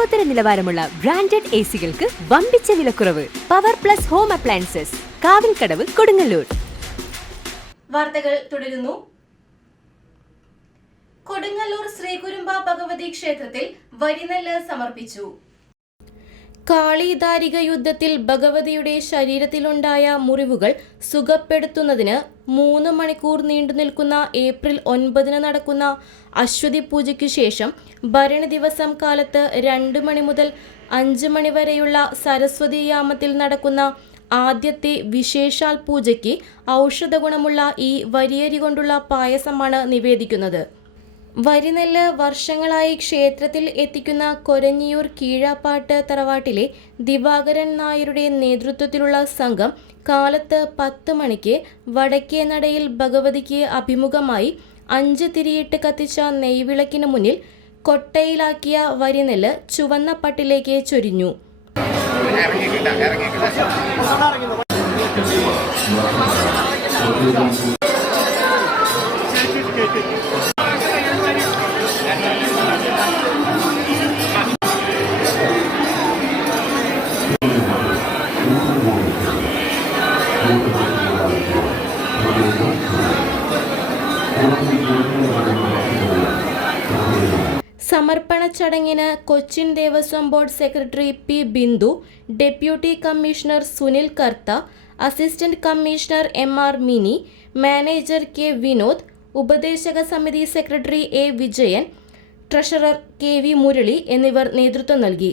ലോകോത്തര നിലവാരമുള്ള branded A സികൾക്ക് വമ്പിച്ച വിലക്കുറവ്. Power plus home appliances. Kavilkadavu Kodungallur. വാർത്തകൾ തുടരുന്നു. കൊടുങ്ങല്ലൂർ ശ്രീകുരുമ്പ ഭഗവതി ക്ഷേത്രത്തിൽ വരിനെല്ല് സമർപ്പിച്ചു. കാളിദാരിക യുദ്ധത്തിൽ ഭഗവതിയുടെ ശരീരത്തിലുണ്ടായ മുറിവുകൾ സുഖപ്പെടുത്തുന്നതിന് മൂന്ന് മണിക്കൂർ നീണ്ടു നിൽക്കുന്ന ഏപ്രിൽ ഒൻപതിന് നടക്കുന്ന അശ്വതി പൂജയ്ക്ക് ശേഷം ഭരണി ദിവസം കാലത്ത് രണ്ട് മണി മുതൽ അഞ്ച് മണി വരെയുള്ള സരസ്വതി യാമത്തിൽ നടക്കുന്ന ആദ്യത്തെ വിശേഷാൽ പൂജയ്ക്ക് ഔഷധ ഗുണമുള്ള ഈ വരിയരി കൊണ്ടുള്ള പായസമാണ് നിവേദിക്കുന്നത്. വരിനെല്ല് വർഷങ്ങളായി ക്ഷേത്രത്തിൽ എത്തിക്കുന്ന കൊരഞ്ഞിയൂർ കീഴാപ്പാട്ട് തറവാട്ടിലെ ദിവാകരൻ നായരുടെ നേതൃത്വത്തിലുള്ള സംഘം കാലത്ത് പത്ത് മണിക്ക് വടക്കേ നടയിൽ ഭഗവതിക്ക് അഭിമുഖമായി അഞ്ച് തിരിയിട്ട് കത്തിച്ച നെയ്വിളക്കിന് മുന്നിൽ കൊട്ടയിലാക്കിയ വരിനെല്ല് ചുവന്ന പട്ടിലേക്ക് ചൊരിഞ്ഞു. സമർപ്പണ ചടങ്ങിന് Cochin Devaswom board secretary P Bindu deputy commissioner Sunil Kartha assistant commissioner M R Mini manager K Vinod ഉപദേശക സമിതി secretary A Vijayan treasurer K V Murali എന്നിവർ നേതൃത്വം നൽകി.